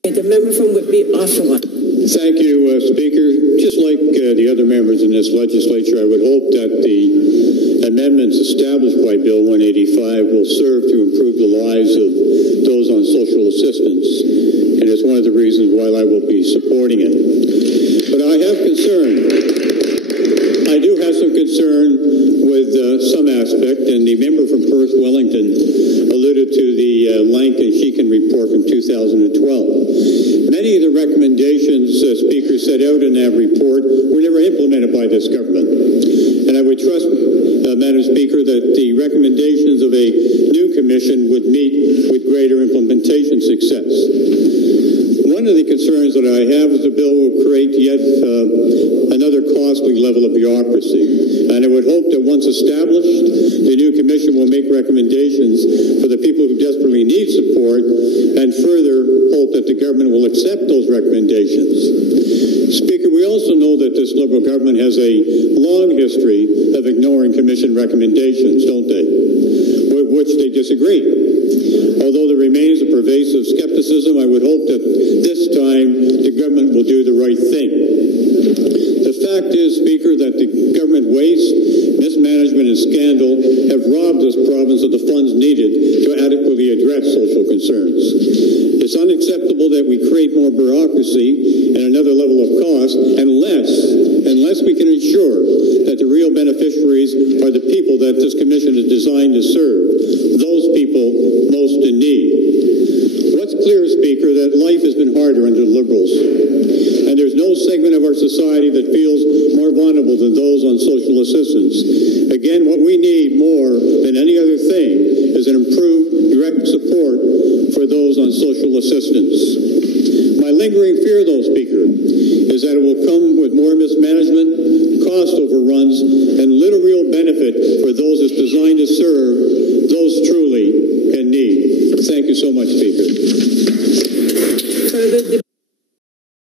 The member from Whitby, Oshawa. Thank you, Speaker. Just like the other members in this legislature, I would hope that the amendments established by Bill 185 will serve to improve the lives of those on social assistance, and it's one of the reasons why I will be supporting it. But I have concern. I do have some concern with some aspect, and the member from Perth Wellington alluded to the Langton Sheehan report from 2012. Many of the recommendations Speaker set out in that report were never implemented by this government. And I would trust, Madam Speaker, that the recommendations of a new commission would meet with greater implementation success. One of the concerns that I have is the bill will create yet another costly level of bureaucracy. And I would hope that once established, the new commission will make recommendations for the people who desperately need support, and further hope that the government will accept those recommendations. Speaker, we also know that this Liberal government has a long history of ignoring commission recommendations, don't they? With which they disagree. Although there remains a pervasive skepticism, I would hope that this time the government will do the right thing. The fact is, Speaker, that the government waste, mismanagement, and scandal have robbed this province of the funds needed to adequately address social concerns. It's unacceptable that we create more bureaucracy and another level of cost unless we can ensure that the real beneficiaries are the people that this commission is designed to serve, those people most in need. What's clear, Speaker, that life has been harder under the Liberals, and there's no segment of our society that feels more vulnerable than those on social assistance. Again, what we need more than any other thing is an improved direct support for those on social assistance. My lingering fear, though, Speaker, is that it will come with more mismanagement, cost overruns, and little real benefit for those it's designed to serve, those truly in need. Thank you so much, Speaker.